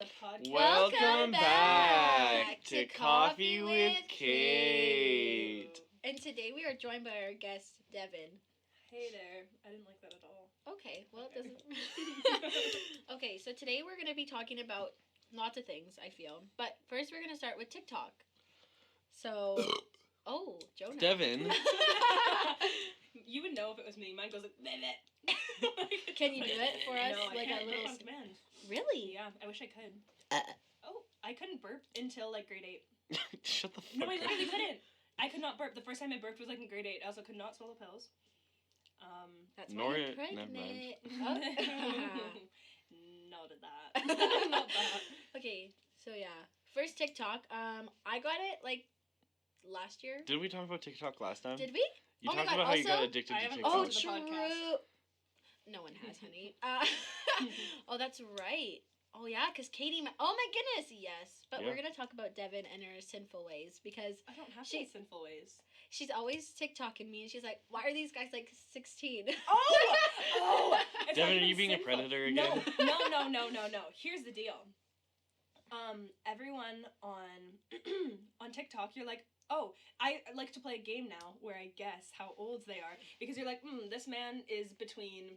The podcast. Welcome back to Coffee with Kate. And today we are joined by our guest, Devyn. Hey there. I didn't like that at all. Okay, well, it doesn't. Okay, so today we're going to be talking about lots of things, I feel. But first, we're going to start with TikTok. So, Jonah. Devyn. You would know if it was me. Mine goes like, Can you do it for us? No, I like can't. a little. No, on command. Really? Yeah, I wish I could. Uh. Oh, I couldn't burp until like grade 8. Shut the fuck No, I up. literally couldn't. I could not burp. The first time I burped was like in grade 8. I also could not swallow pills. That's Nor why you're it- never pregnant. mind. Not at that. Not that. Okay, so yeah. First TikTok. I got it like last year. Did we talk about TikTok last time? Did we? You Oh my talked God, about how you got also- addicted I to haven't TikTok. Oh, listened to the true. podcast. No one has, honey. Oh, that's right. Oh, yeah, because Katie... Oh, my goodness, yes. But we're Yeah. going to talk about Devyn and her sinful ways because I don't have She- any sinful ways. she's always TikToking me and she's like, why are these guys like 16? Oh! It's not Devyn, are even you being a sinful. predator again? No. Here's the deal. Everyone on TikTok, you're like, oh, I like to play a game now where I guess how old they are because you're like, this man is between,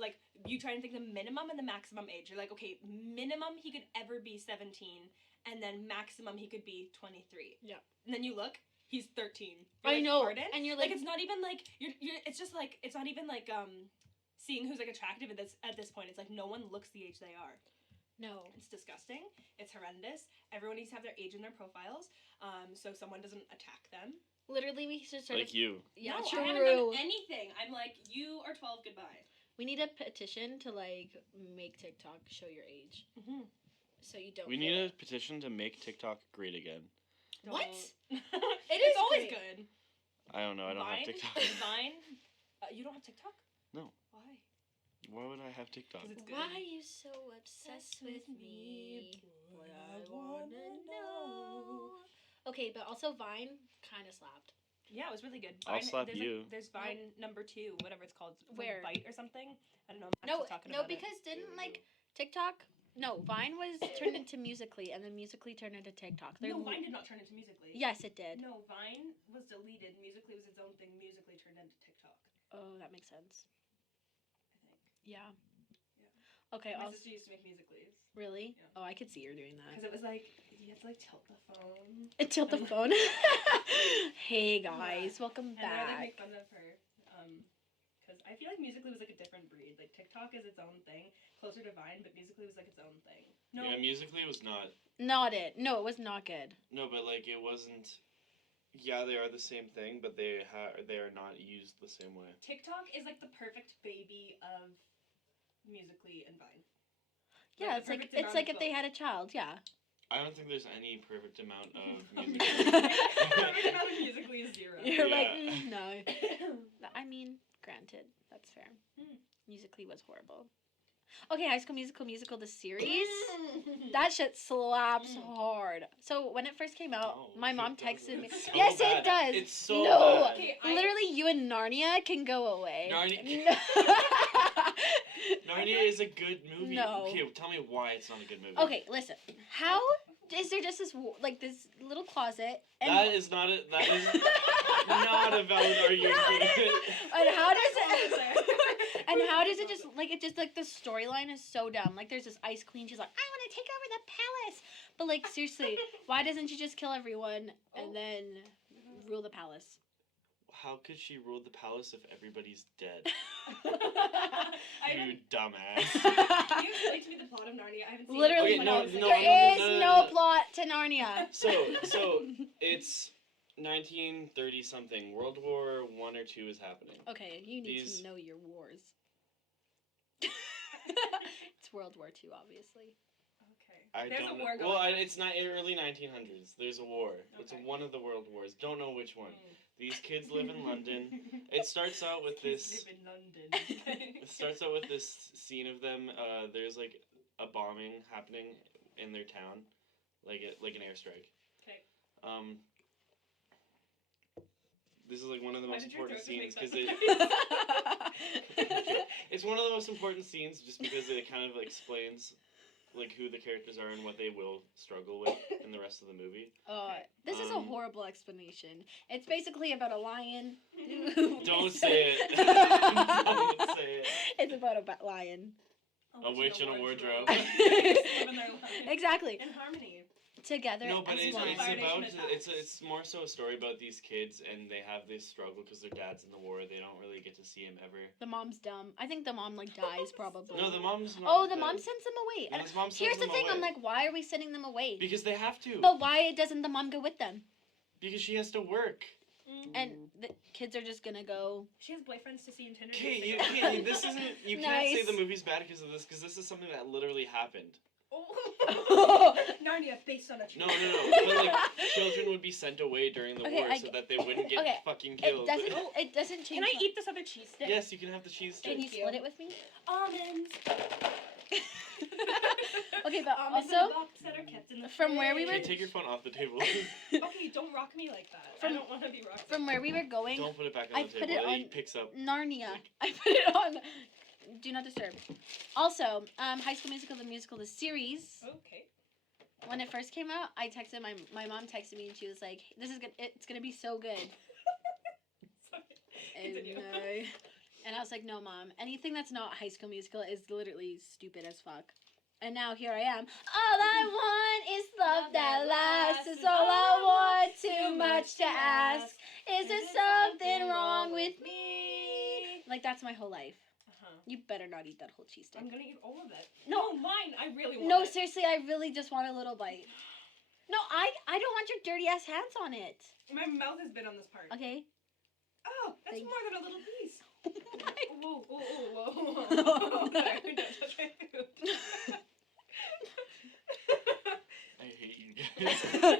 like, you try and think the minimum and the maximum age. You're like, okay, minimum he could ever be 17, and then maximum he could be 23. Yeah. And then you look, he's 13. You're I like, know. Pardon? And you're Like, like, it's not even like you're it's just like it's not even like seeing who's like attractive at this point. It's like no one looks the age they are. no. It's disgusting. It's horrendous. Everyone needs to have their age in their profiles, so someone doesn't attack them. Literally, we should start... Like you. Yeah, No, true. I haven't done anything. I'm like, you are 12. Goodbye. We need a petition to like make TikTok show your age. Mm-hmm. So you don't We feel need a it. petition to make TikTok great again. What? It's is always great. good. I don't know. I don't Vine? have TikTok. Vine? You don't have TikTok? No. Why? Why would I have TikTok? 'Cause it's good. Why are you so obsessed with me? What I wanna know. Okay, but also Vine kind of slapped. Yeah, it was really good. I'll slap there's you. There's Vine number 2, whatever it's called. It's Where? Like Bite or something. I don't know. I'm No, actually talking no, about it. because didn't like TikTok? No, Vine was turned into Musically, and then Musically turned into TikTok. They're No, Vine did not turn into Musically. Yes, it did. No, Vine was deleted. Musically was its own thing. Musically turned into TikTok. Oh, that makes sense. I think. Yeah. Yeah. Okay. My Also, sister used to make Musicallys really? Yeah. Oh, I could see her doing because that. it was like you had to like tilt the phone. Tilt the phone. Hey guys, welcome And they would like back. make fun of her. Because I feel like Musically was like a different breed. Like TikTok is its own thing, closer to Vine, but Musically was like its own thing. No. Yeah, musically it was not. Not it. No, it was not good. No, but like it wasn't. Yeah, they are the same thing, but they are not used the same way. TikTok is like the perfect baby of Musically and Vine. Yeah, the perfect it's amount like of if they both. had a child. Yeah. I don't think there's any perfect amount of The music. perfect amount of Musically is 0. You're Yeah. like no. I mean, granted, that's fair. Hmm. Musically was horrible. Okay, High School Musical, the series. That shit slaps hard. So when it first came out, No, my mom it doesn't. texted me. It's so Yes, bad. it does. It's so no, bad. Okay, literally, you and Narnia can go away. Narnia- Narnia is a good movie. No. Okay, tell me why it's not a good movie. Okay, listen. How is there just this like this little closet? And That is not a not a valid argument. No, it is. And how does it? it? And how does it just like the storyline is so dumb. Like there's this ice queen. She's like, I want to take over the palace. But like seriously, why doesn't she just kill everyone and then rule the palace? How could she rule the palace if everybody's dead? I You haven't. dumbass. Can you explain to me the plot of Narnia? I haven't seen Literally, it. Okay, no, There no, there is no. no plot to Narnia. So it's 1930 something. World War One or Two is happening. Okay, you need These- to know your wars. It's World War II, obviously. Okay. I There's don't a know. war going Well, on. it's not early 1900s. There's a war. It's Okay. one of the world wars. Don't know which one. Mm. These kids live in London. It starts out with Kids this. live in London. It starts out with this scene of them. There's like a bombing happening in their town, like an airstrike. Okay. This is like one of the Why most did your important throat scenes just because make it. It's one of the most important scenes just because it kind of explains, like who the characters are and what they will struggle with in the rest of the movie. This is a horrible explanation. It's basically about a lion. who- Don't say it. Don't say it. It's about a lion. A witch in a wardrobe. Living their life. Exactly. In harmony. Together No, but as it's one. about it's more so a story about these kids and they have this struggle because their dad's in the war. They don't really get to see him ever. The mom's dumb. I think the mom like dies probably. No, the mom's not. Oh, the mom sends them away. No, And his mom sends here's the them thing. away. I'm like, why are we sending them away? Because they have to. But why doesn't the mom go with them? Because she has to work. And the kids are just gonna go. She has boyfriends to see in Tinder. Okay, dates. this isn't. You can't say Nice. the movie's bad because this is something that literally happened. Oh. Narnia based on a true. No. But like, children would be sent away during the war so that they wouldn't get fucking killed. It doesn't change. Can I eat this other cheese stick? Yes, you can have the cheese stick. Can you split it with me? Almonds. Okay, but Almonds also in a box that are kept in the from where we Okay, were- take your phone off the table. Okay, don't rock me like that. I don't want to be rocked. from where we were going, Don't put it back on I the put table. it on- It picks up. Narnia. I put it on. Do not disturb. Also, High School Musical, the series. Okay. When it first came out, I texted my mom texted me and she was like, it's gonna be so good. Sorry. And, Continue. and I was like, no, Mom. Anything that's not High School Musical is literally stupid as fuck. And now here I am. All I want is love that lasts. Is all I want. Too much to ask. Is there something wrong with me? Like that's my whole life. You better not eat that whole cheese stick. I'm gonna eat all of it. No, mine. I really want no, it. seriously, I really just want a little bite. No, I don't want your dirty ass hands on it. My mouth has been on this part. Okay. Oh, that's Thank- more than a little piece. Oh Whoa. Don't touch my food. I hate you guys.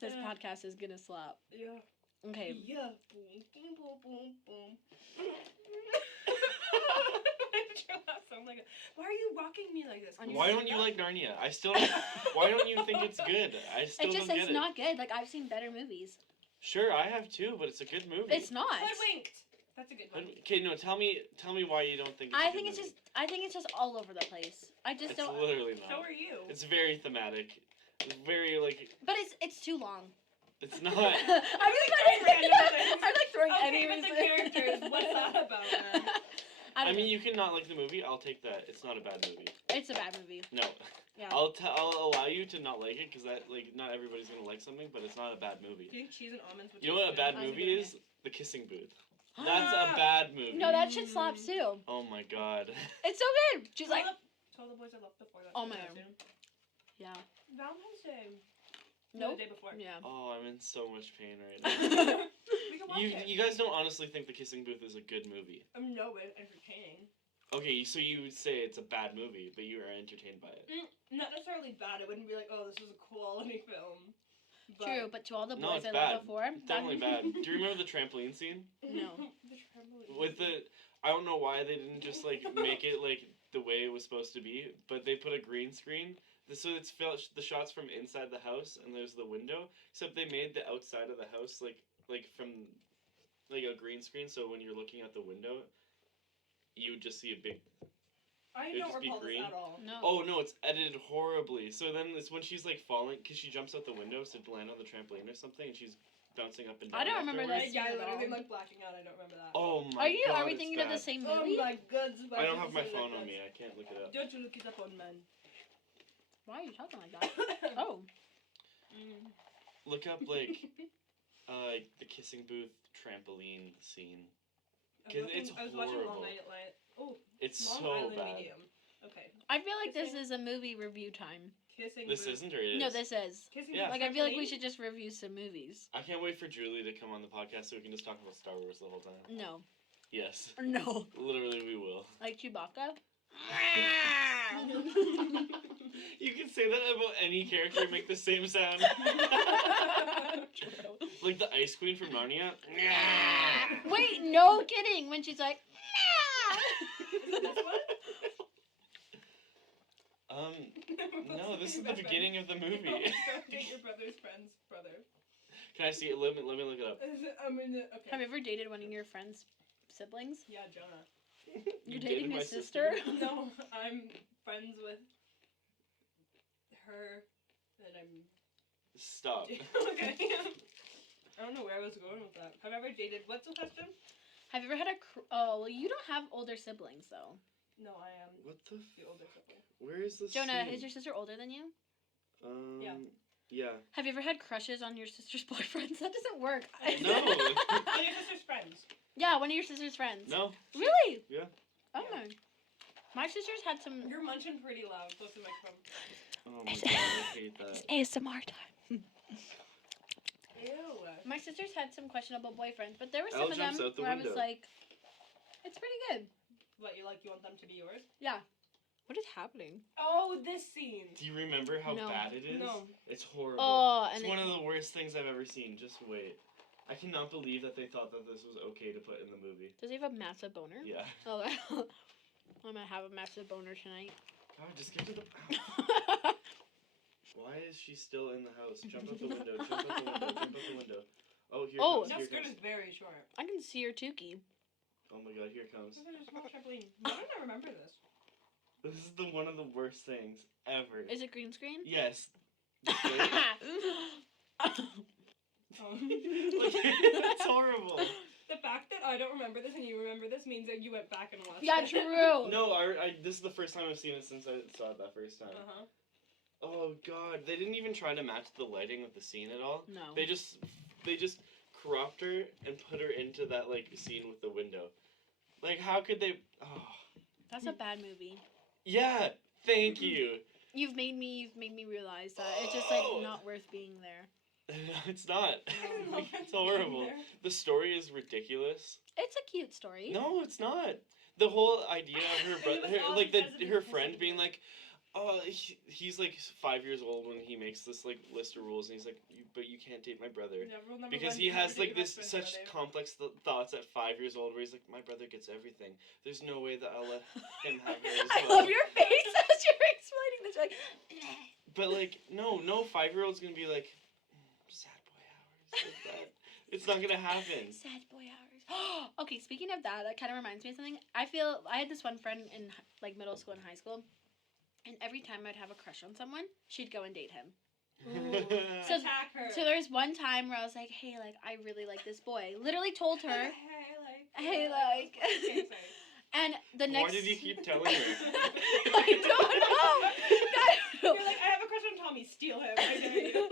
This podcast is gonna slap. Yeah. Okay. Yeah. Boom, boom, boom, boom. Why are you rocking me like this? Can Why sit don't you up? like Narnia? I still. Why don't you think it's good? I still It just don't it's get it. not good. Like I've seen better movies. Sure, I have too, but it's a good movie. It's not. Hoodwinked. That's a good one. Okay, no, tell me why you don't think. It's I a think good it's movie. just all over the place. I just It's don't. literally So not. are you. It's very thematic. It's very like. But it's too long. It's not. I'm just Random things. I'm like throwing Okay, any but the reason. characters, what's that about, man? I I don't mean, know. you can not like the movie. I'll take that. It's not a bad movie. It's a bad movie. No. Yeah. I'll allow you to not like it because that like not everybody's gonna like something, but it's not a bad movie. Do you think cheese and almonds would You know what a bad I'm movie gonna- is? The Kissing Booth. That's a Ah! bad movie. No, that shit slaps too. Oh my god. It's so good. She's like, Tell the boys I left before that. Oh my soon. God. yeah. Valentine's Day. Nope. The day before. Yeah. Oh, I'm in so much pain right now. We can watch You it. you guys don't honestly think The Kissing Booth is a good movie? No, but entertaining. Okay, so you would say it's a bad movie, but you are entertained by it. Not necessarily bad. It wouldn't be like, oh, this is a quality film. But True, but to all the No, boys it's I bad. loved before, It's definitely bad. Do you remember the trampoline scene? No. The trampoline. With the, I don't know why they didn't just like make it like the way it was supposed to be, but they put a green screen. So it's the shots from inside the house, and there's the window. Except they made the outside of the house like from, like a green screen. So when you're looking out the window, you would just see a big. I It'd don't just be recall this green. at all. No. Oh no, it's edited horribly. So then it's when she's like falling, cause she jumps out the window to land on the trampoline or something, and she's bouncing up and down. I don't remember afterwards. that. Yeah, I scene at literally all. like blacking out. I don't remember that. Oh my god. Are we it's thinking of the bad. same Oh movie? my god. I don't have my phone on me. I can't look it up. Don't you look it up on man. Why are you talking like that? Oh. Look up like the Kissing Booth trampoline scene. I was watching All horrible. Night Light. Oh, It's Long so Island bad. Medium. Okay. I feel like this Kissing- is a movie review time. Kissing. This Booth. isn't or it is? No, this is. Kissing Yeah. Booth Like I feel like we trampoline? should just review some movies. I can't wait for Julie to come on the podcast so we can just talk about Star Wars the whole time. No. Yes. No. Literally, we will. Like Chewbacca? You can say that about any character and make the same sound. Like the Ice Queen from Narnia. Wait, no kidding. When she's like, No, this is the beginning of the movie. Don't date your brother's friend's brother. Can I see it? Let me look it up. I mean, okay. have you ever dated one of your friend's siblings? Yeah, Jonah. You're dated dating my his sister? No, I'm friends with her that I'm... Stop. Okay. I don't know where I was going with that. Have I ever dated... What's the question? Have you ever had a... Oh, well, you don't have older siblings, though. No, I am What the the older sibling. Where is this Jonah, scene? is your sister older than you? Yeah. Yeah. Have you ever had crushes on your sister's boyfriends? That doesn't work. No. On your sister's friends. Yeah, one of your sister's friends. No. Really? Yeah. Oh Yeah. my sisters had some... You're munching pretty loud. Close to the microphone. Oh my god, I hate that. ASMR time. Ew. My sisters had some questionable boyfriends, but there were some Elle of them jumps out the where I was window. like, it's pretty good. What, you want them to be yours? Yeah. What is happening? Oh, this scene. Do you remember how No. bad it is? No. It's horrible. Oh, It's and one of the worst things I've ever seen. Just wait. I cannot believe that they thought that this was okay to put in the movie. does he have a massive boner? Yeah. Oh, I'm gonna have a massive boner tonight. God, just get to the... Why is she still in the house? Jump out the window, jump out the window, jump out the window. Oh, here Oh. comes, That here skirt comes. is very short. I can see your tukey. Oh my god, here comes. This is a small trampoline. Why don't I remember this? This is one of the worst things ever. Is it green screen? Yes. The skirt. Oh. Like, that's horrible. The fact that I don't remember this and you remember this means that you went back and watched Yeah, it. true. No, this is the first time I've seen it since I saw it that first time. Uh-huh. Oh god, they didn't even try to match the lighting with the scene at all. No. They just cropped her and put her into that like scene with the window. Like how could they? Oh. That's a bad movie. Yeah, thank you. You've made me realize that it's just like Oh. not worth being there. It's not. No. It's horrible. The story is ridiculous. It's a cute story. No, it's not. The whole idea of her It brother, was all like because of her his friend pussy. being like, oh, he's like 5 years old when he makes this like list of rules, and he's like, but you can't date my brother. Never Because mind, he never has date like your this best such friend's complex thoughts at 5 years old, where he's like, my brother gets everything. There's no way that I'll let him have her as I well. love your face as you're explaining this. You're like, But like, no 5-year-old's gonna be like, sad boy hours like that. It's not gonna happen. sad boy hours. Okay, speaking of that, that kind of reminds me of something. I feel I had this one friend in like middle school and high school, and every time I'd have a crush on someone, she'd go and date him. So- Attack her. So there was one time where I was like, hey, like I really like this boy. Literally told her. Hey, like. Okay, sorry. And the next. Why did you keep telling her? I don't know. You're like, I have a crush on Tommy. Steal him. I dare you.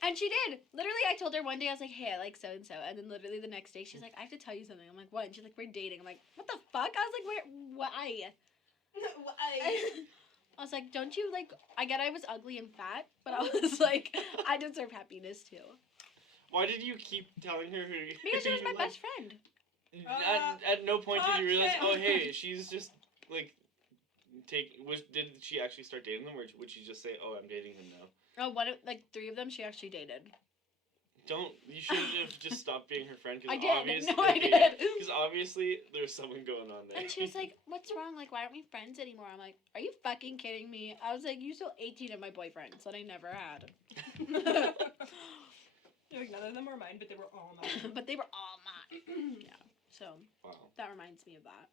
And she did. Literally, I told her one day, I was like, hey, I like so and so. And then literally the next day, she's like, I have to tell you something. I'm like, what? And she's like, we're dating. I'm like, what the fuck? I was like, why? I was like, don't you like, I get I was ugly and fat, but I was like, I deserve happiness too. Why did you keep telling her who? Because she was my you best friend. At no point did you realize, toxic. oh hey, she's just like did she actually start dating them, or would she just say, oh, I'm dating him now? Oh, like 3 of them she actually dated. You should have just stopped being her friend. I did. Obviously, No, I did. Because obviously there's something going on there. And she was like, what's wrong? Like, why aren't we friends anymore? I'm like, are you fucking kidding me? I was like, you still 18 of my boyfriends that I never had. You're like, none of them were mine, but they were all mine. But they were all mine. Yeah. So Wow. that reminds me of that.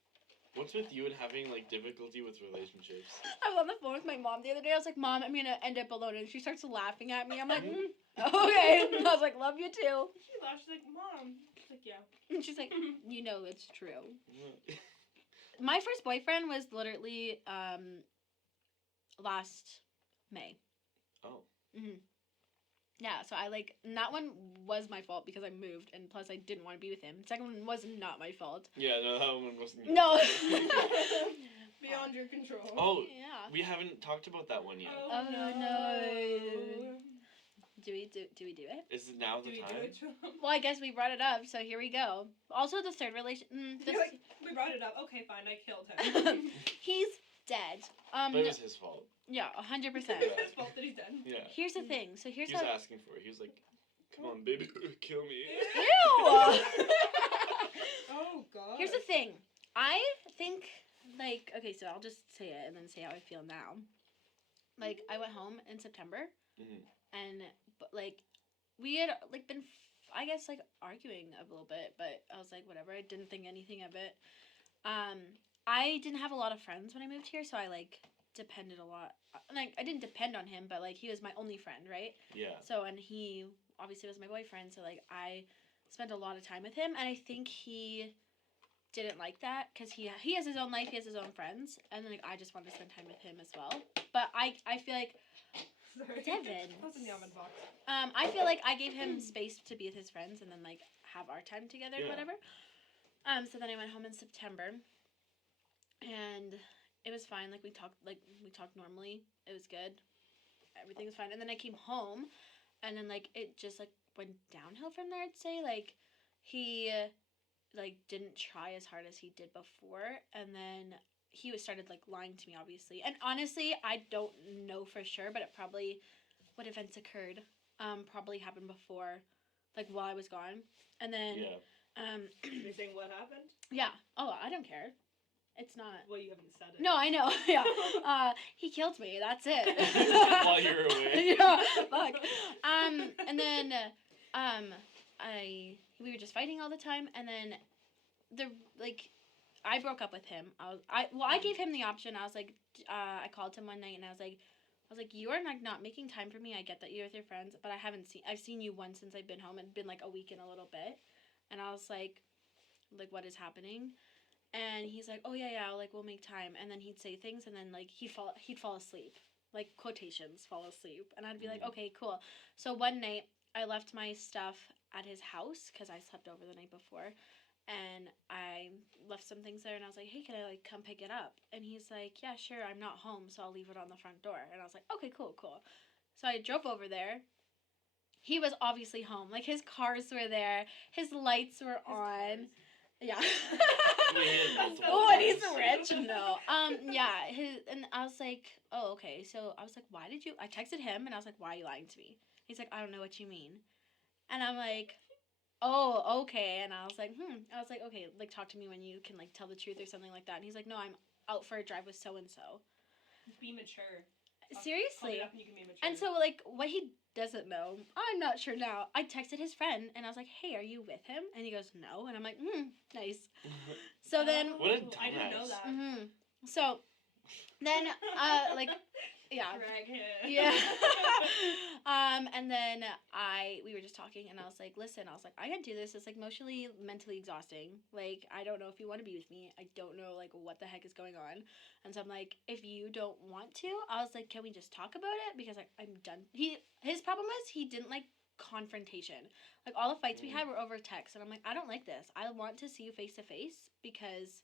What's with you and having like difficulty with relationships? I was on the phone with my mom the other day. I was like, Mom, I'm gonna end up alone, and she starts laughing at me. I'm like, okay. And I was like, love you too. She laughed. She's like, Mom. She's like, yeah. And she's like, you know it's true. My first boyfriend was literally last May. Oh. Mhm. Yeah, so I like, and that one was my fault because I moved, and plus I didn't want to be with him. Second one was not my fault. Yeah, no, that one wasn't. No. Beyond your control. Oh, Yeah. we haven't talked about that one yet. Oh, no. Do we do it? Is it now Do the we time? do it? Well, I guess we brought it up, so here we go. Also, the third relation. You're like, we brought it up. Okay, fine. I killed him. He's dead. But it was his fault. Yeah, 100%. It's his fault that he's dead. Yeah. Here's the thing. So here's He was how. asking for it. He was like, come on, baby, kill me. Ew! Oh God. Here's the thing. I think, like, okay, so I'll just say it and then say how I feel now. Like, I went home in September, Mhm. and, but, like, we had, like, been, I guess, like, arguing a little bit, but I was like, whatever, I didn't think anything of it. I didn't have a lot of friends when I moved here, so I, like, depended a lot. Like, I didn't depend on him, but, like, he was my only friend, right? Yeah. So, and he obviously was my boyfriend, so, like, I spent a lot of time with him, and I think he didn't like that, because he has his own life, he has his own friends, and, like, I just wanted to spend time with him as well. But I feel like, Sorry. Devyn. That was in the oven box. I feel like I gave him space to be with his friends, and then, like, have our time together and Yeah. whatever. So then I went home in September, and it was fine. Like, we talked normally. It was good. Everything was fine. And then I came home, and then, like, it just, like, went downhill from there, I'd say. Like, he, like, didn't try as hard as he did before, and then he started, like, lying to me, obviously. And honestly, I don't know for sure, but it probably, what events occurred, probably happened before, like, while I was gone. And then, Yeah. You're saying what happened? yeah. Oh, I don't care. It's not. Well, you haven't said it. No, I know. Yeah. He killed me. That's it. While you were away. Yeah. Fuck. And then, we were just fighting all the time, and then I broke up with him. I gave him the option. I was like, I called him one night, and I was like, you are like not making time for me. I get that you're with your friends, but I've seen you once since I've been home. It'd been like a week and a little bit, and I was like, what is happening? And he's like, oh yeah, like we'll make time. And then he'd say things, and then like he'd fall asleep, like quotations, fall asleep, and I'd be like, okay, cool. So one night I left my stuff at his house because I slept over the night before. And I left some things there, and I was like, hey, can I, like, come pick it up? And he's like, yeah, sure, I'm not home, so I'll leave it on the front door. And I was like, okay, cool. So I drove over there. He was obviously home. Like, his cars were there. His lights were on. Yeah. Oh, and he's rich. No. Yeah. And I was like, oh, okay. So I was like, I texted him, and I was like, why are you lying to me? He's like, I don't know what you mean. And I'm like, oh, okay. And I was like, okay, like, talk to me when you can, like, tell the truth or something like that. And he's like, no, I'm out for a drive with so-and-so. Be mature. Seriously. Call me up and you can be mature. And so, like, what he doesn't know, I'm not sure now, I texted his friend, and I was like, hey, are you with him? And he goes, no. And I'm like, nice. So then... What a I didn't know that. So, then, like... Yeah. Drag him. Yeah. And then we were just talking, and I was like, listen, I can't do this. It's, like, emotionally, mentally exhausting. Like, I don't know if you want to be with me. I don't know, like, what the heck is going on. And so I'm like, if you don't want to, I was like, can we just talk about it? Because, like, I'm done. His problem was he didn't like confrontation. Like, all the fights we had were over text. And I'm like, I don't like this. I want to see you face to face because...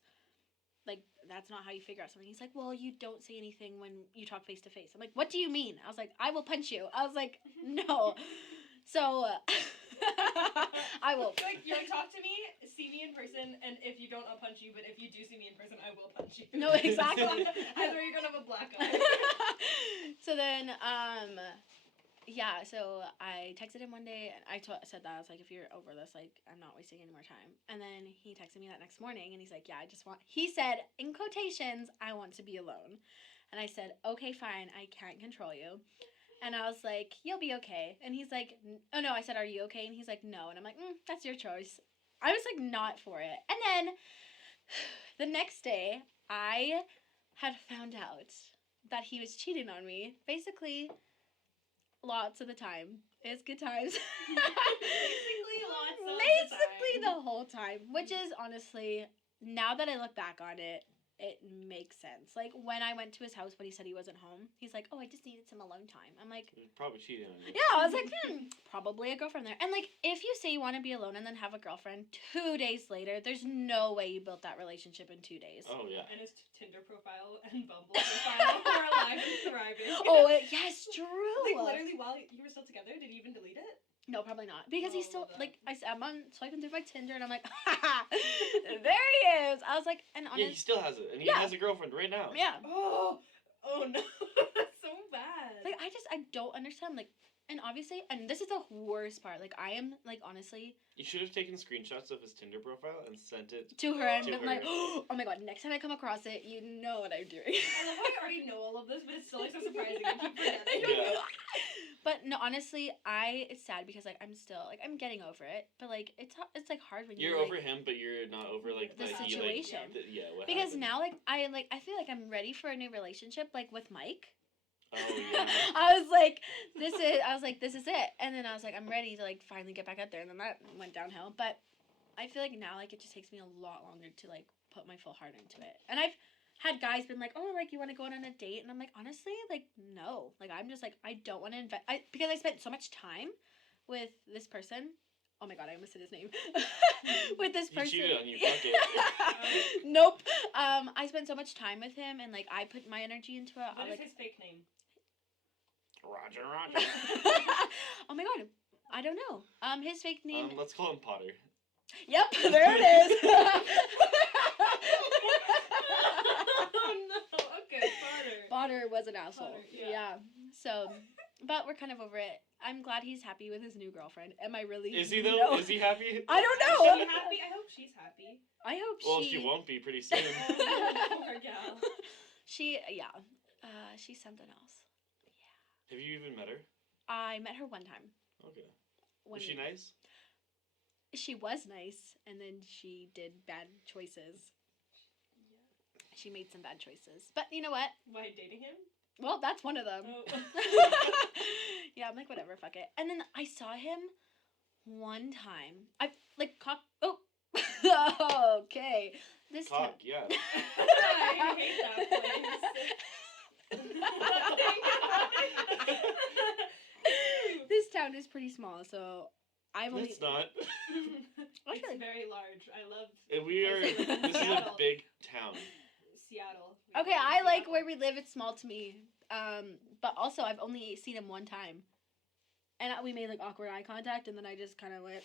like, that's not how you figure out something. He's like, well, you don't say anything when you talk face to face. I'm like, what do you mean? I was like, I will punch you. I was like, no. So, I will. You're like, talk to me, see me in person, and if you don't, I'll punch you, but if you do see me in person, I will punch you. No, exactly. Either you're gonna have a black eye. So then, yeah, so I texted him one day, and I said that, I was like, if you're over this, like, I'm not wasting any more time. And then he texted me that next morning, and he's like, yeah, he said, in quotations, I want to be alone. And I said, okay, fine, I can't control you. And I was like, you'll be okay. And he's like, oh no, I said, are you okay? And he's like, no. And I'm like, that's your choice. I was like, not for it. And then, the next day, I had found out that he was cheating on me. Basically... lots of the time. It's good times. Basically the whole time. Which is, honestly, now that I look back on it, it makes sense. Like, when I went to his house when he said he wasn't home, he's like, oh, I just needed some alone time. I'm like... probably cheating on you. Yeah, I was like, probably a girlfriend there. And, like, if you say you want to be alone and then have a girlfriend 2 days later, there's no way you built that relationship in 2 days. Oh, yeah. And his Tinder profile and Bumble profile were alive and thriving. Oh, yes, true. Like, literally, while you were still together, did he even delete it? No, probably not. Because he's still, well like, I'm on swiping through my Tinder, and I'm like, ha, there he is. I was like, and honestly. Yeah, he still has it. And he has a girlfriend right now. Yeah. Oh no. That's so bad. Like, I don't understand. Like, and obviously, and this is the worst part. Like, I am, like, honestly. You should have taken screenshots of his Tinder profile and sent it to her and to been like, oh my god, next time I come across it, you know what I'm doing. I love how I already know all of this, but it's still, like, so surprising. I keep forgetting. Yeah. But No, honestly, it's sad because like I'm still like I'm getting over it, but like it's like hard when You're like, over him, but you're not over like the that he, situation. Like, what because happened. now like I feel like I'm ready for a new relationship like with Mike. Oh yeah. I was like, this is it, and then I was like, I'm ready to like finally get back out there, and then that went downhill. But I feel like now like it just takes me a lot longer to like put my full heart into it, and I've had guys been like, oh, like you want to go on a date, and I'm like, honestly, like no, like I'm just like I don't want to invest. Because I spent so much time with this person. Oh my god, I almost said his name. With this person. He cheated on you. Fuck it. Nope. I spent so much time with him, and like I put my energy into it. What is like, his fake name? Roger. Oh my god, I don't know. His fake name. Let's call him Potter. Yep, there it is. Oh no. Okay, Potter. Potter was an asshole. Potter, yeah. yeah. So, but we're kind of over it. I'm glad he's happy with his new girlfriend. Am I really? Is he though? No. Is he happy? I don't Is know. she happy? I hope she's happy. I hope Well, she won't be pretty soon. Poor gal. She's something else. Have you even met her? I met her one time. Okay. When Was she nice? She was nice, and then she did bad choices. She made some bad choices. But you know what? Why, dating him? Well, that's one of them. Oh. Yeah, I'm like, whatever, fuck it. And then I saw him one time. Oh. Okay. This time. Cock, yeah. I hate that place. This town is pretty small, so I've only. It's not. It's very large. I love We are. This is a Seattle. big town. Seattle. Okay, I like where we live. It's small to me. But also I've only seen him one time, and we made like awkward eye contact, and then I just kind of went.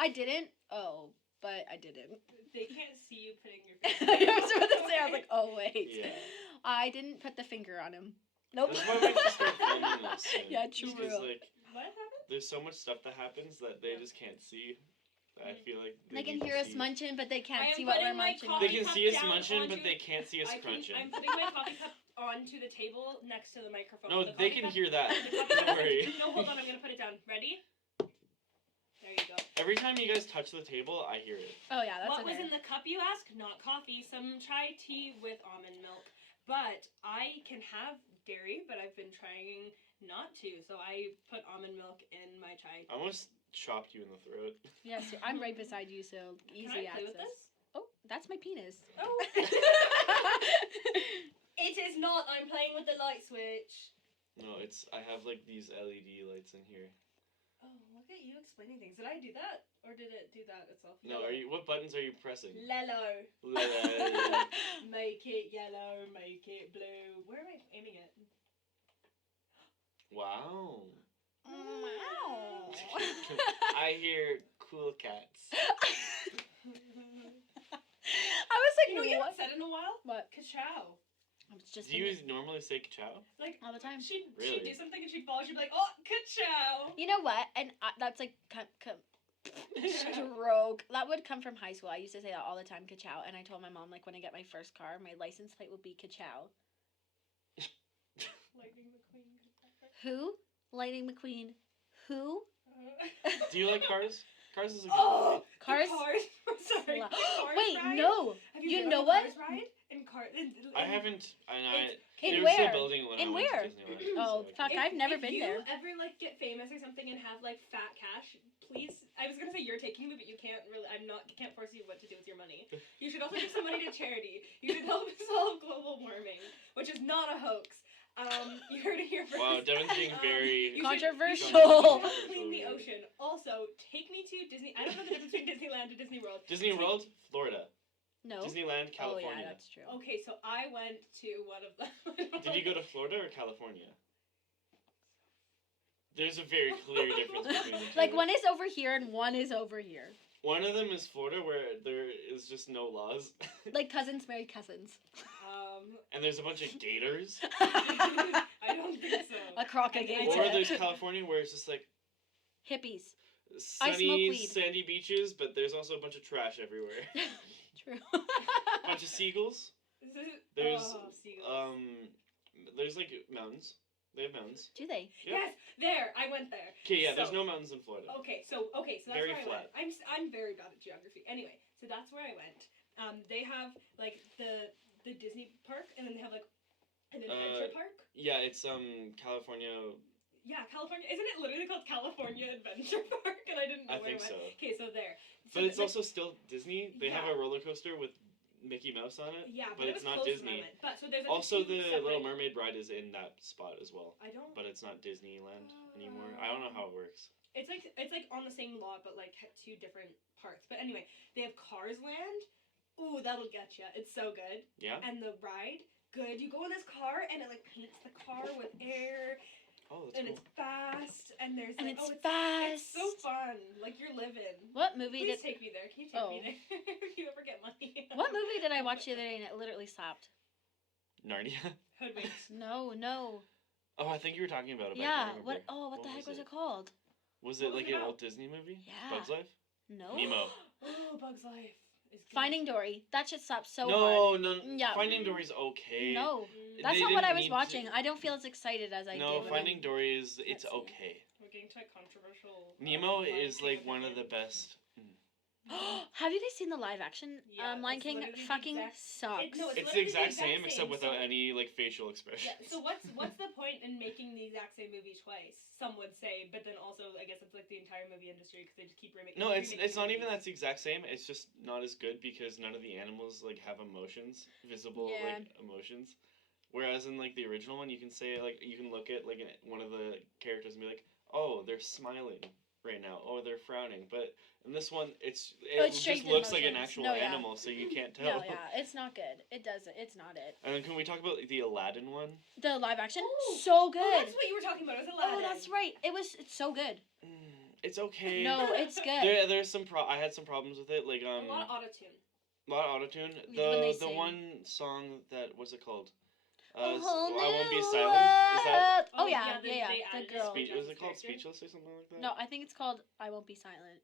I didn't. Oh, but I didn't. They can't see you putting your. I was about to say. I was like, oh wait. Yeah. I didn't put the finger on him. Nope. That's why we have to start filming this soon. Yeah, true. Because like, What happened? there's so much stuff that happens that they just can't see. I feel like They can need to hear us see. munching, but they I can't am see what we're putting my munching. coffee They can cup see us down munching, but onto- they can't see us crunching. I'm putting my coffee cup onto the table next to the microphone. No, The they coffee can cup- hear that. the coffee Don't cup- worry. No, hold on. I'm gonna put it down. Ready? There you go. Every time you guys touch the table, I hear it. Oh yeah, that's What was okay. in the cup, you ask? Not coffee. Some chai tea with almond milk. But I can have dairy, but I've been trying not to. So I put almond milk in my chai. I almost chopped you in the throat. Yes, I'm right beside you, so easy Can I play access. with this? Oh, that's my penis. Oh. It is not. I'm playing with the light switch. No, it's. I have like these LED lights in here. Oh, look at you explaining things. Did I do that? Or did it do that itself? No, are you? What buttons are you pressing? Lello. Le- Make it yellow, make it blue. Where am I aiming it? Wow. Wow. I hear cool cats. I was like, You know what you what? haven't said in a while? What? Ka-chow. I was just Do you normally say ka-chow? Like, all the time. she'd Really? do something and she'd fall, she'd be like, oh, ka-chow. You know what? And that's like stroke. That would come from high school. I used to say that all the time, ka-chow. And I told my mom, like, when I get my first car, my license plate will be ka-chow. Lightning McQueen. Who? Lightning McQueen. Who? Do you like cars? Cars is a good Oh, movie. Cars? The cars. I'm sorry. Sla- The cars Wait, ride? no. Have You been know on a what? Cars ride? In car. I haven't. It's- They In were still where? building it when In I went where? to Disneyland. Oh, so I fuck, can't- I've never been there. If you ever like get famous or something and have like fat cash, please. I was gonna say you're taking me, but you can't really. Can't force you what to do with your money. You should also give some money to charity. You should help solve global warming, which is not a hoax. You heard it here first. Wow, Devyn's being very you Controversial. should help clean the ocean. Also, take me to Disney. I don't know the difference between Disneyland and Disney World. Disney World, Florida. No. Disneyland, Oh, California. yeah, that's true. Okay, so I went to one of them. Did you go to Florida or California? There's a very clear difference between the two. Like, one is over here and one is over here. One of them is Florida, where there is just no laws, Like, cousins marry cousins. and there's a bunch of gators. I don't think so. A croc I- I- gator. Or there's California, where it's just like Hippies. I smoke sunny, weed. sandy beaches, but there's also a bunch of trash everywhere. True. Bunch of seagulls. Is it- There's oh, seagulls. there's like mountains, They have mountains. Do they? Yep. Yes, there. I went there. Okay, yeah, there's So- no mountains in Florida. So that's Very where I flat. went. I'm very bad at geography. Anyway, so that's where I went. They have like the Disney park, and then they have like an adventure park. Yeah, it's California. Yeah, California. Isn't it literally called California Adventure Park? And I didn't know I where think I went. so. Okay, so there. But it's like, also still Disney. They have Yeah. a roller coaster with Mickey Mouse on it. yeah, but it it's was not closed when I Disney. went. But so there's like Also, two the separate- Little Mermaid ride is in that spot as well. I don't. But it's not Disneyland anymore. I don't know how it works. It's like on the same lot, but like two different parts. But anyway, they have Cars Land. Ooh, that'll get ya. It's so good. Yeah? And the ride, good. You go in this car and it like paints the car with air, Oh, that's and cool. it's fast, and there's And like, it's oh, fast. it's so fun. Like you're living. What movie Please did take me there. Can you take Oh. me there if you ever get money? What movie did I watch the other day and it literally slapped? Narnia? Hoodwinked. No. Oh, I think you were talking about it. but I Yeah. can't What? remember. Oh, what the heck was it called? Was What it was like it an about? Walt Disney movie? Yeah. Bugs Life? No. Nemo. Oh, Bug's Life. Is good. Finding Dory. That shit slapped so hard. No. Yeah. Finding Dory's okay. No. Mm, That's They not what I didn't was need watching. to- I don't feel as excited as I No, did. Finding Dory is it's Let's see. okay. We're getting to a controversial. Nemo Lion is King like one of the opinion. best. Have you guys seen the live action Yeah, Lion it's King? literally the Fucking exact- sucks. no, It's the literally exact same except same, without so- any like facial expressions. Yeah. So what's the point in making the exact same movie twice? Some would say, but then also I guess it's like the entire movie industry because they just keep remaking. No, it's remaking not even movies. that's the exact same. It's just not as good because none of the animals like have emotions, visible Yeah. like emotions. Whereas in like the original one, you can say like you can look at like one of the characters and be like, oh, they're smiling right now. Oh, they're frowning. But in this one, it it's straight just to looks like an emotions. actual No, yeah. animal, so you can't tell. No, yeah, it's not good. It doesn't. It's not it. And then can we talk about the Aladdin one? The live action, Oh. so good. Oh, that's what you were talking about. It was Aladdin. Oh, that's right. It's so good. It's okay. No, it's good. There's some I had some problems with it, like A lot of autotune. a lot of autotune. When they The sing. one song that what's it called? A whole I Won't Be new Silent. Is that world. Oh Oh, yeah, yeah, they yeah. added The it. girl. was it called character? Speechless or something like that? No, I think it's called I Won't Be Silent.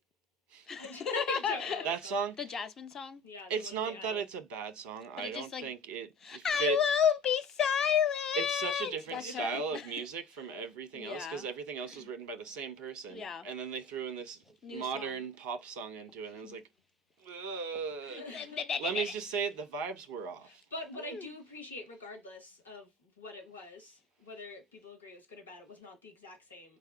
That song. The Jasmine song. Yeah. the It's one not they that added. it's a bad song. But I it just, don't like, think it I fits. won't be silent. It's such a different That's style her. of music from everything else Yeah. because everything else was written by the same person. Yeah. And then they threw in this New modern pop song into it, and it was like, ugh. Let me just say the vibes were off. But what I do appreciate, regardless of what it was, whether people agree it was good or bad, it was not the exact same.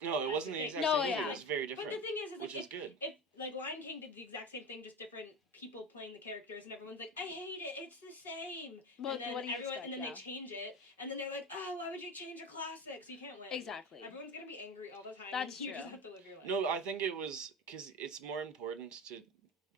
No, it wasn't the exact No, same movie. yeah. It was very But different, the thing is which like, is good. if like Lion King did the exact same thing, just different people playing the characters, and everyone's like, I hate it, it's the same. Well, and then what do you everyone, expect? and then Yeah. they change it, and then they're like, oh, why would you change your classics? You can't win. Exactly. Everyone's gonna be angry all the time. That's and you true. just have to live your life. No, I think it was because it's more important to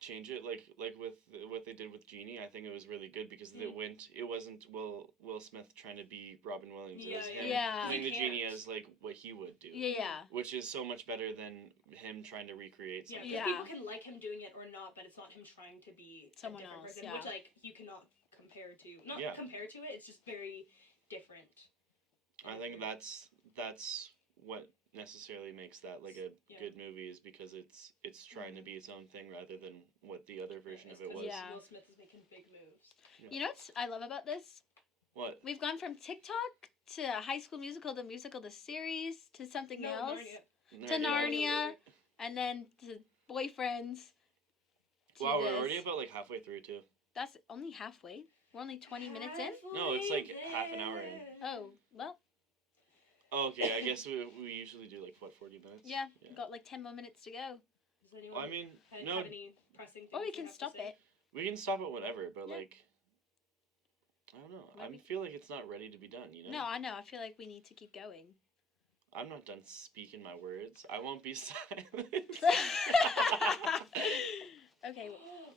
change it. Like with what they did with Genie, I think it was really good because it went. It wasn't Will Smith trying to be Robin Williams. It was him Yeah. playing He the genie can't. as like what he would do. Yeah. Which is so much better than him trying to recreate Yeah, something. 'cause Yeah. people can like him doing it or not, but it's not him trying to be Someone a different else, person, yeah. which like you cannot compare to. Not Yeah. compare to it. It's just very different. I think that's what necessarily makes that like a Yeah. good movie is because it's trying to be its own thing rather than what the other version It's of it 'cause was. Yeah. Will Smith is making big moves. You know what I love about this? What? We've gone from TikTok to High School Musical, the series, to something else, to Narnia, and then to Boyfriends. To Wow, we're this. already about like halfway through too. That's only halfway. We're only 20 minutes in. No, it's like half an hour in. Oh, well, Oh, okay, I guess we usually do like what 40 minutes. yeah. Got like 10 more minutes to go. Does anyone I mean, have no, any pressing things Or we they can have to stop say? it. we can stop at whatever, but Yeah. like, I don't know. Let I me- feel like it's not ready to be done. You know. No, I know. I feel like we need to keep going. I'm not done speaking my words. I won't be silent. Okay.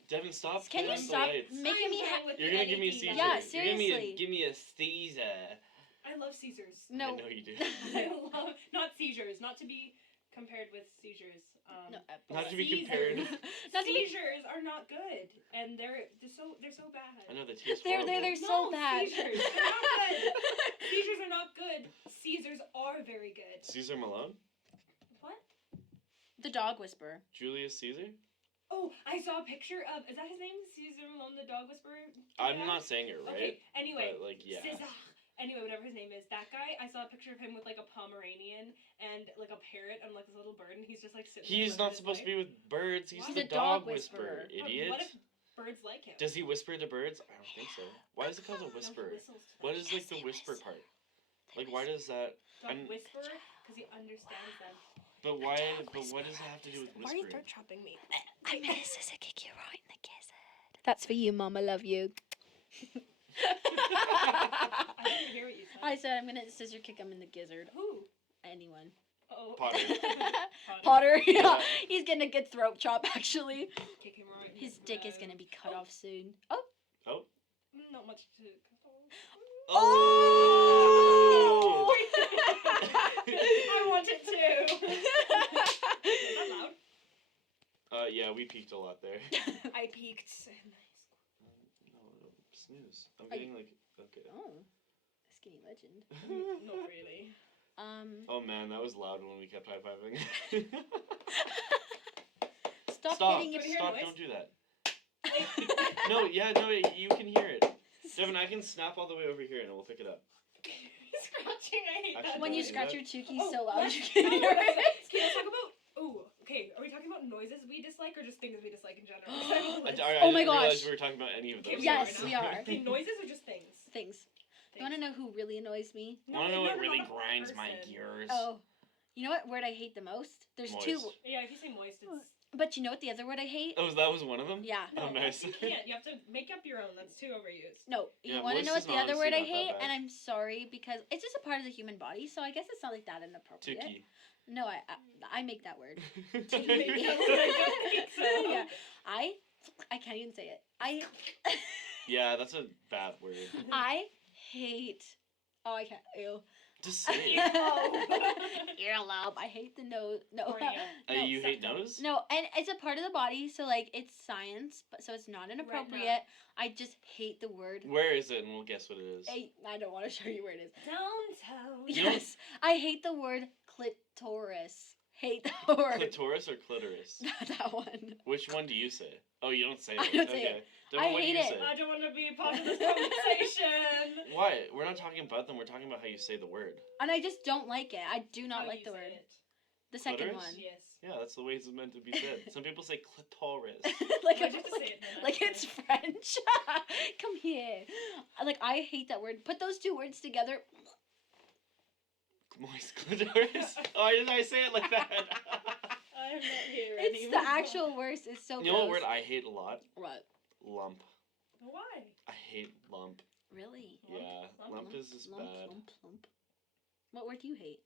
Devyn, stop. Can you playing the stop lights. making me? You're gonna give me a Caesar. Yeah, You're gonna seriously. give me a Caesar. I love Caesars. I No. know you do. I love not seizures, not to be compared with seizures. No, Not to be Caesars. compared. Not to be. Seizures are not good, and they're so bad. I know the taste. They're so No, bad. Seizures are not good. Seizures are not good. Caesars are very good. Caesar Malone, What? The Dog Whisperer. Julius Caesar. Oh, I saw a picture of. Is that his name? Caesar Malone, the dog whisperer. I'm Yeah. not saying it right. Okay. Anyway. But like, yeah. Caesar. Anyway, whatever his name is, that guy, I saw a picture of him with like a Pomeranian and like a parrot and like this little bird, and he's just like sitting there. He's not supposed to be with birds. He's Why? the He's a dog whisperer, whisperer. idiot. What if birds like him? Does he whisper to birds? I don't think so. Why is it called a No, he whisper? whistles to them. What is like the whisper part? Like why does that? Dog I'm- whisperer? Because he understands them. But why? But what does it have to do with Why are you whispering? throat chopping me? I'm gonna scissor kick you right in the gizzard. That's for you, Mom. I love you. I didn't hear what you said. I said I'm gonna scissor kick him in the gizzard. Who? Anyone. Oh. Potter. Potter, yeah. Yeah. He's getting a good throat chop, actually. Kick him right in His the dick is nose. gonna be cut Oh. off soon. Oh. Not much to. Oh! I want it too. Is that loud? Yeah, we peaked a lot there. I peaked. No, snooze. I'm getting like okay. Oh. Skinny legend. Not really. Oh man, that was loud when we kept high fiving. Stop hitting Can it. we hear Stop! noise? Don't do that. No, you can hear it. Devyn, I can snap all the way over here and we'll pick it up. Scratching, I hate Actually, that. When Don't you do scratch that. your tukey Oh, so loud let's- you can hear it. Okay, let's talk about. Oh, okay. Are we talking about noises we dislike or just things we dislike in general? I Oh my didn't realize gosh. we were talking about any of those. Okay, Yes, now. we are. Okay, noises or just things? Things. You want to know who really annoys me? Want to know what no, really not a grinds my person. gears? Oh. You know what word I hate the most? There's two. Moist. Yeah, if you say moist, it's. But you know what the other word I hate? Oh, that was one of them? Yeah. Oh, nice. You can't. You have to make up your own. That's too overused. No, you Yeah, want to moist know what is the other honestly word I not that hate? bad. And I'm sorry because it's just a part of the human body, so I guess it's not like that inappropriate. Tuki. No, I make that word. I don't think so. Yeah, I can't even say it. Yeah, that's a bad word. I hate. Oh, I can't. Ew. Just say it. Earlobe. I hate the nose. No. Cornea. No. You hate nose? No, and it's a part of the body, so like it's science, but so it's not inappropriate. I just hate the word. Where is it? And we'll guess what it is. I don't want to show you where it is. Downtown. You know- Yes, I hate the word clitoris. Hate the word. Clitoris or clitoris? That one. Which one do you say? Oh, you don't say it. I don't say okay. it. Devyn, I what do hate you it. say? I don't want to be a part of this conversation. Why? We're not talking about them. We're talking about how you say the word. And I just don't like it. I do not How like do the you say word. it? The second Clitoris? one. Yes. Yeah, that's the way it's meant to be said. Some people say clitoris. like Why'd you have to say it then? like it's French. Come here. Like I hate that word. Put those two words together. Moist clitoris. Oh, did I say it like that? I'm not here It's anymore. the actual worst. It's so You know what gross. word I hate a lot? What? Lump. Why? I hate lump. Really? Lump, Yeah, lump, lump is just Lump, bad. lump, lump. What word do you hate?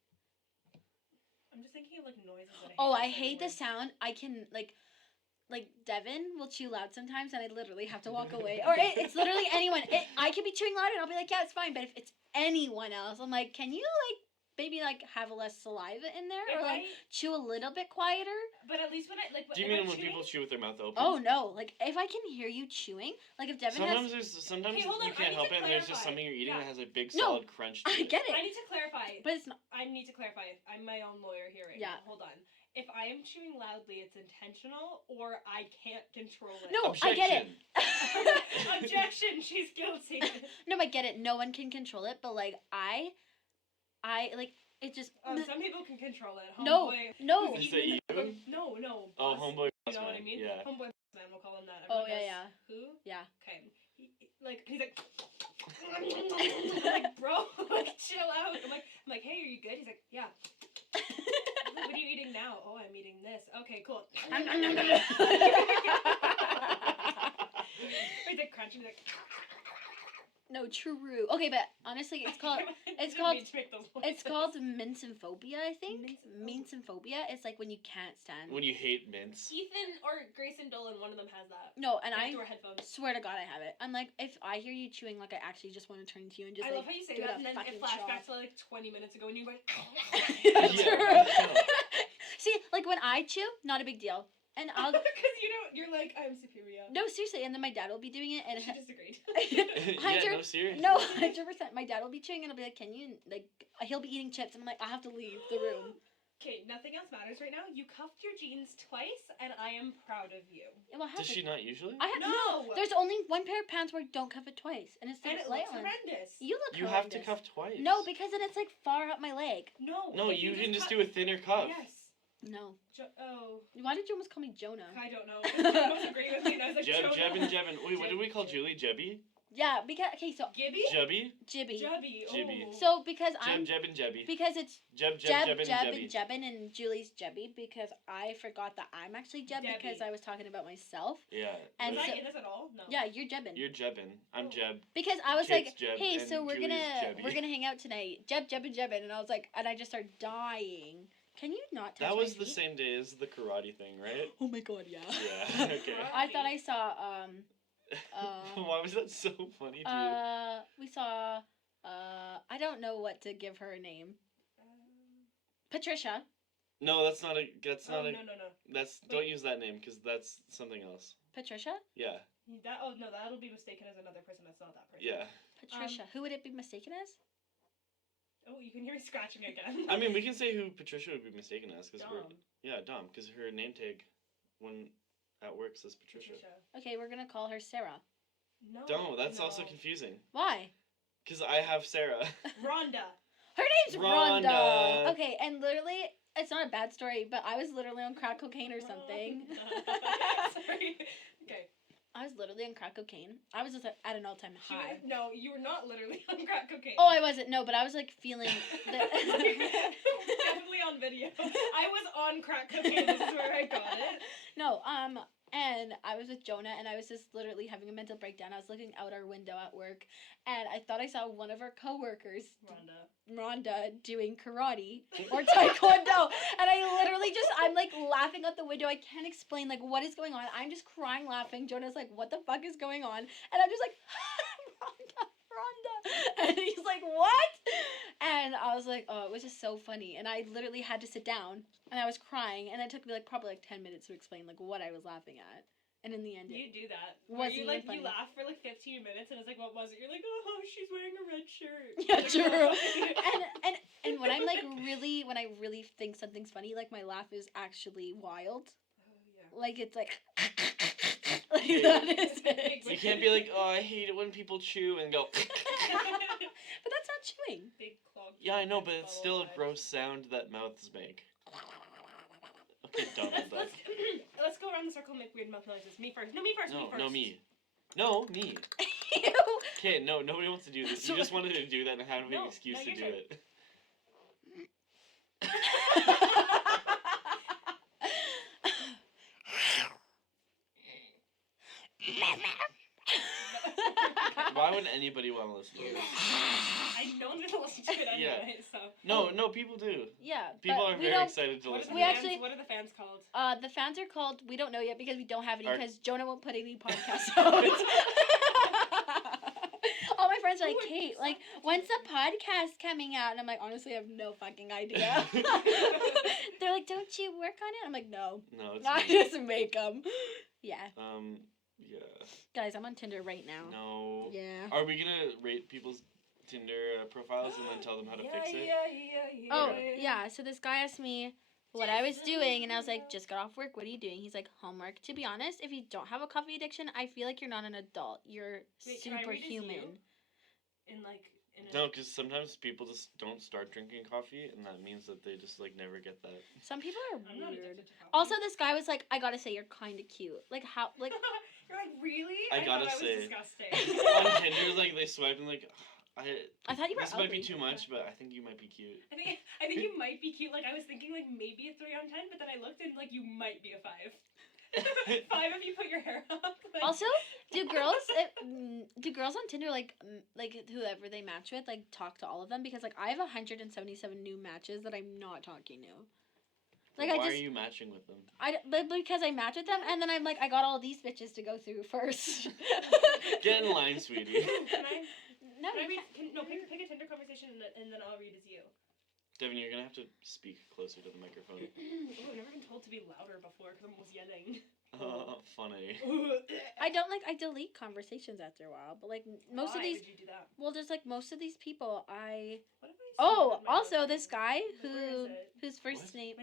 I'm just thinking of like noises that I hate. Oh, I outside hate of the work. sound. I can like Devyn will chew loud sometimes, and I literally have to walk away. Or it's literally anyone. I can be chewing loud, and I'll be like, yeah, it's fine. But if it's anyone else, I'm like, can you like maybe like have less saliva in there, If or like chew a little bit quieter? But at least when I like. Do you if mean I'm when chewing- people chew with their mouth open? Oh no! Like if I can hear you chewing, like if Devyn Sometimes has, sometimes Okay, hold on, you I can't need help to it, and there's just clarify. something you're eating Yeah. that has a big No, solid crunch. To I it. get it, I need to clarify. but it's not. I need to clarify. I'm my own lawyer here right Yeah. now. Hold on. If I am chewing loudly, it's intentional, or I can't control it. No, I get it. Objection. She's guilty. No, I get it. No one can control it, but like I like it just. Some people can control it. No, Homeboy no. Is who's it eating you? No, no. Oh, boss. homeboy. You know what I mean? Yeah. Homeboy man, we'll call him that. Oh, Everyone yeah, knows Who? Yeah. Okay. He's like, I'm like, bro, like, chill out. I'm like, hey, are you good? He's like, yeah. I'm like, what are you eating now? Oh, I'm eating this. Okay, cool. He's like crunching. He's like, No, true. Okay, but honestly, it's called Didn't called- mean to make those it's noises. called mincephobia, I think. Mince- Mincephobia. It's like when you can't stand. When you hate mints. Ethan or Grayson Dolan, one of them has that. No, and I Outdoor headphones. swear to God, I have it. I'm like, if I hear you chewing, like I actually just want to turn to you and just. I like, love how you say do that, a and then fucking it flashbacks shot. to like 20 minutes ago, and you're going. Yeah, Yeah, true. no. See, like when I chew, not a big deal, and I'll. Because you're like, I'm superior. No, seriously, and then my dad will be doing it, and She disagreed. Yeah, no, seriously. no, 100%. My dad will be chewing, and I'll be like, "Can you like?" He'll be eating chips, and I'm like, "I have to leave the room." Okay, nothing else matters right now. You cuffed your jeans twice, and I am proud of you. What Does happened? she not usually? I have No! There's only one pair of pants where I don't cuff it twice, and it's the And it light looks ones. horrendous. You look You have to horrendous. cuff twice. No, because then it's like far up my leg. No. No, if you can just cut- do a thinner cuff. Yes. No. Oh, Why did you almost call me Jonah? I don't know. Jonah was agreeing with me, and I was like, Jeb, Jonah. Jebin. Wait, what did we call Julie? Jebby? Yeah, because okay, so Gibby? Jebby? Jibby. Jebby. Oh. Jibby. So because I'm Jebin, Jebby. because it's Jeb, Jeb, Jebin, Jeb, Jebby. and Jebin, and Julie's Jebby because I forgot that I'm actually Jeb Debbie. because I was talking about myself. Yeah. And Was so- I in this at all? No. Yeah, you're Jebin. You're Jebin. I'm Oh. Jeb. Because I was Kid's like, Jeb, hey, and so we're Julie's gonna Jebby. hang out tonight, Jeb, and I was like, and I just started dying. Can you not touch That was my the feet? same day as the karate thing, right? Oh my god, yeah. Yeah, okay. I thought I saw Why was that so funny to you? we saw I don't know what to give her a name. Patricia. No, that's not a. That's Oh, not no, a. no, no. That's don't use that name because that's something else. Patricia? Yeah, That'll be mistaken as another person that's not that person. yeah. Patricia. Who would it be mistaken as? Oh, you can hear me scratching again. I mean, we can say who Patricia would be mistaken as because Dom. Dom, because her name tag, when at work says Patricia. Okay, we're gonna call her Sarah. No. Don't. That's no. also confusing. Why? Because I have Sarah. Rhonda. Her name's Rhonda. Rhonda. Okay, and literally, it's not a bad story, but I was literally on crack cocaine or something. Sorry. Okay. I was literally on crack cocaine. I was just at an all-time high. No, you were not literally on crack cocaine. Oh, I wasn't. No, but I was like feeling the Definitely on video. I was on crack cocaine. This is where I got it. No, and I was with Jonah, and I was just literally having a mental breakdown. I was looking out our window at work, and I thought I saw one of our coworkers, Rhonda, doing karate or taekwondo, and I literally I'm like laughing out the window. I can't explain like what is going on. I'm just crying, laughing. Jonah's like, "What the fuck is going on?" And I'm just like, Rhonda, and he's like, "What?" And I was like, "Oh, it was just so funny." And I literally had to sit down. And I was crying, and it took me probably 10 minutes to explain what I was laughing at. And in the end, You do that. wasn't you even funny. you laugh for 15 minutes, and it's like, what was it? You're like, oh, she's wearing a red shirt. Yeah, Like, true. oh. and when I'm when I really think something's funny, my laugh is actually wild. Oh, yeah. It's like that is it. You can't be like, oh, I hate it when people chew and go. But that's not chewing. Big clog. Yeah, I know, but it's still a Follow gross sound that mouths make. Okay, Donald. Let's go around the circle and make weird mouth noises. Me first. No, me first. No, me first. no, me. No, me. Ew. Okay, no, nobody wants to do this. You just wanted to do that and have an No, excuse no, to your do turn. it. Why would anybody want to listen to this? No one's gonna listen to it Yeah. anyway, so. No, people do. Yeah. People but are we very don't- excited to What are, listen the We to fans, it. actually- what are the fans called? The fans are called. We don't know yet because we don't have any. Are- Because Jonah won't put any podcasts out. All my friends are like, Who would Kate, suck? when's the podcast coming out? And I'm like, honestly, I have no fucking idea. They're like, don't you work on it? I'm like, no, No, it's I me. just make them. Yeah, Yeah. guys, I'm on Tinder right now. No. Yeah. Are we gonna rate people's Tinder profiles and then tell them how to fix it? Yeah. Oh yeah. So this guy asked me what I was doing, and I was like, just got off work. What are you doing? He's like, homework. To be honest, if you don't have a coffee addiction, I feel like you're not an adult. You're Wait, can I read his superhuman. you? In a... No, because sometimes people just don't start drinking coffee, and that means that they just never get that. Some people are I'm not weird. addicted to coffee. Also, this guy was like, I gotta say, you're kind of cute. Like how? Like You're like, really? I gotta thought say. was disgusting. On Tinder, they swipe and I thought you were this might be ugly. too much, but I think you might be cute. I think you might be cute. I was thinking maybe a 3 on 10, but then I looked and you might be a 5. 5 if you put your hair up. Also, do girls on Tinder whoever they match with talk to all of them? Because I have 177 new matches that I'm not talking to. Why are you matching with them? But because I match with them, and then I'm like, I got all these bitches to go through first. Get in line, sweetie. Can I? No, Can I you read? can't. Pick a Tinder conversation and then I'll read as you. Devyn, you're gonna have to speak closer to the microphone. Oh, I've never been told to be louder before because I'm almost yelling. Funny. I delete conversations after a while, but most of Why these. would you do that? Well, there's most of these people I. What if I Oh, started my also boyfriend? this guy Where is it? whose first What? name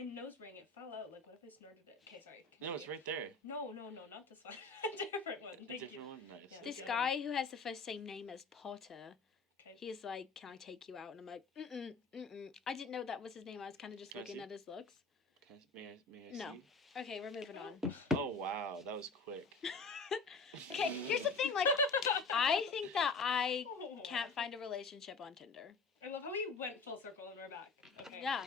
Like, what if I snorted it? Okay, sorry. No, it's right there. No, not this one. A different one. Thank you. Different one? Nice. Yeah. This guy who has the first same name as Potter, Okay. he's like, "Can I take you out?" And I'm like, I didn't know that was his name. I was kind of just Can I looking see? at his looks. May I No. see? Okay, we're moving on. Oh, wow. That was quick. Okay, here's the thing. Like, I think that I Oh. can't find a relationship on Tinder. I love how we went full circle and we're back. Okay. Yeah.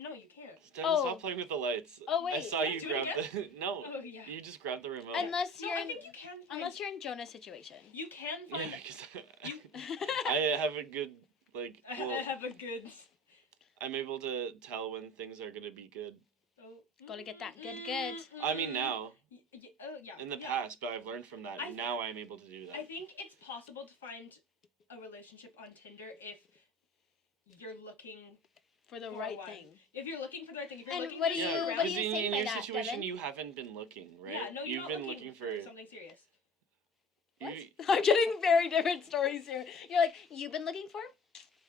No, you can't. Devyn, Oh. stop playing with the lights. Oh wait. I saw you Do it grab the... No. Oh yeah. You just grabbed the remote. Unless No, you're I in, think you can. Find, unless you're in Jonah's situation. you can Yeah, find. because I have a good, like... I Well, have a good. I'm able to tell when things are going to be good. Oh. Gotta get that good. I mean, now. Oh yeah. In the yeah. past, but I've learned from that. I- Now I'm able to do I that. think it's possible to find a relationship on Tinder if you're looking For the for right one. thing. If you're looking for the right thing. If you're And looking what to do screw you- around- what do Because you in, say in by your that, situation, Devyn? you haven't been looking, right? Yeah, no, you're You've not been looking for... something serious. What? You- I'm getting very different stories here. You're like, you've been looking for,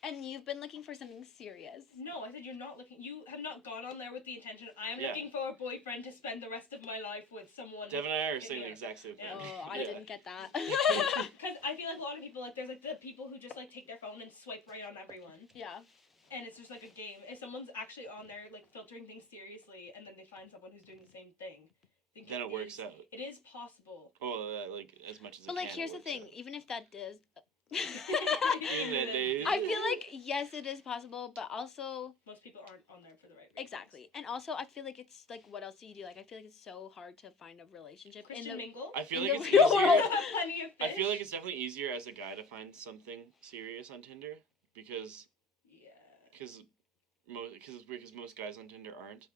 and you've been looking for something serious. No, I said you're not looking. You have not gone on there with the intention. I am Yeah. looking for a boyfriend to spend the rest of my life with someone. Devyn and I are in saying the there. exact same thing. Yeah. Oh, I Yeah. didn't get that. Because I feel like a lot of people, like, there's like the people who just like take their phone and swipe right on everyone, Yeah. and it's just like a game. If someone's actually on there like filtering things seriously, and then they find someone who's doing the same thing, I think Then it works is- out. It is possible. Oh, like, as much as But it like, can, here's it the thing. works out. Even if that does, In the days. I feel like yes, it is possible, but also Most people aren't on there for the right reasons. exactly, and also I feel like it's like, what else do you do? Like, I feel like it's so hard to find a relationship Christian in the. mingle. I feel in like the it's real easier. world. Plenty of fish. I feel like it's definitely easier as a guy to find something serious on Tinder because Yeah. because most guys on Tinder aren't,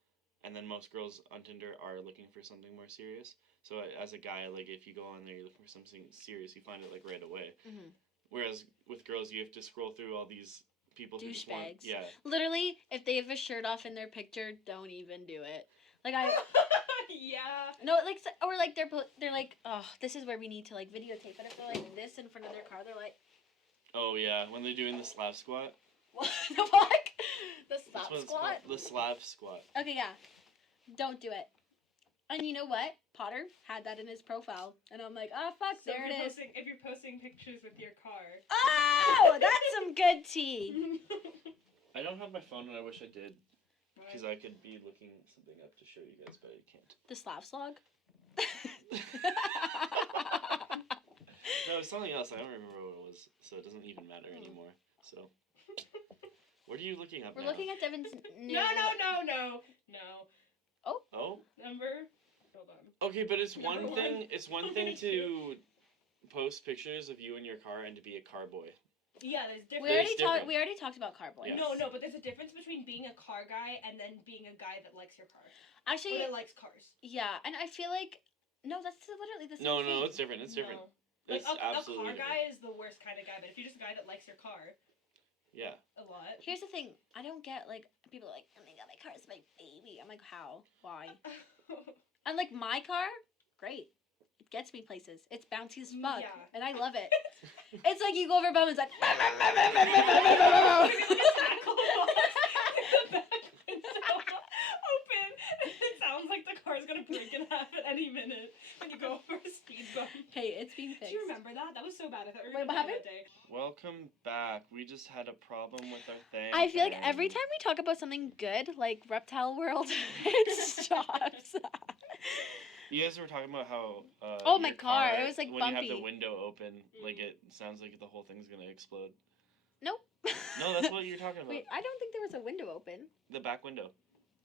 and then most girls on Tinder are looking for something more serious. So as a guy, like, if you go on there, you're looking for something serious, you find it like right away. Mhm. Whereas with girls, you have to scroll through all these people who just want, Douchebags. yeah. Literally, if they have a shirt off in their picture, don't even do it. Like I. Yeah. No, like, or like they're like, oh, this is where we need to like videotape. But if they're like this in front of their car, they're like, Oh yeah, when they're doing the Slav squat. what the fuck? The That's slap what it's squat. called, the Slav squat. Okay, yeah, don't do it. And you know what? Potter had that in his profile, and I'm like, oh fuck, So there if it you're is. If you're posting pictures with your car. Oh, that's some good tea. I don't have my phone, and I wish I did, because I could be looking something up to show you guys, but I can't. The Slav slog. No, it's something else. I don't remember what it was, so it doesn't even matter Oh. anymore. So, what are you looking up We're now? looking at Devyn's new. No. Oh, Number. Hold on. okay, but it's Number one thing. one. It's one thing to post pictures of you in your car and to be a car boy. Yeah, there's We different. already different. We already talked about Carboy. Yes. No, but there's a difference between being a car guy and then being a guy that likes your car. Actually, Or that likes cars. yeah, and I feel like no, that's literally the same No, thing. no, it's different. It's different. No. Like It's a absolutely car different. guy is the worst kind of guy, but if you're just a guy that likes your car Yeah. a lot. Here's the thing. I don't get like people are like, oh my god, my car is my baby. I'm like, how? Why? I'm like, my car, great. It gets me places. It's bouncy as fuck, Yeah. and I love it. It's like you go over a bum and it's like. You're gonna tackle the back window open. It sounds like the car's gonna break in half at any minute when you go over a speed bump. Hey, it's being Do fixed. you remember that? That was so bad. I thought we were Wait, gonna what die happened? that day. Welcome back. We just had a problem with our thing. I feel like every and- time we talk about something good, like Reptile World, it stops. You guys were talking about how. Oh, my your car, it was, like, when you have the bumpy. window open, like Mm. it sounds like the whole thing's gonna explode. Nope. No, that's what you're talking about. Wait, I don't think there was a window open. The back window.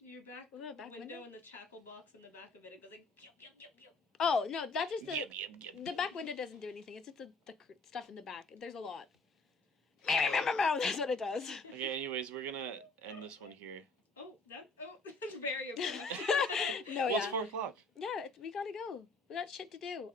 Your back, Was it a back window window? and the tackle box in the back of it. It goes like pew, pew, pew, pew. Oh no, that's just the Yep, yep, yep. the back window doesn't do anything. It's just the stuff in the back. There's a lot. That's what it does. Okay, anyways, we're gonna end this one here. That's very obsessed. No, Well, it's yeah, 4 o'clock. we gotta go. We got shit to do.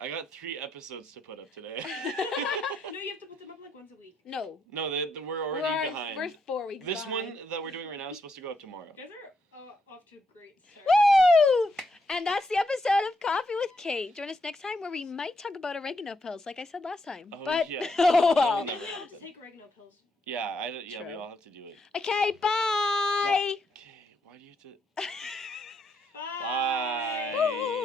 I got 3 episodes to put up today. No, you have to put them up like once a week. No, No, we're already behind. We're 4 weeks. This behind. one that we're doing right now is supposed to go up tomorrow. You guys are off to a great start. Woo! And that's the episode of Coffee with Kate. Join us next time where we might talk about oregano pills, like I said last time. Oh, but yeah. oh That will well. never You have to happen. take oregano pills. Yeah, we True. all have to do it. Okay, bye. Okay, why Why do you have to? Bye.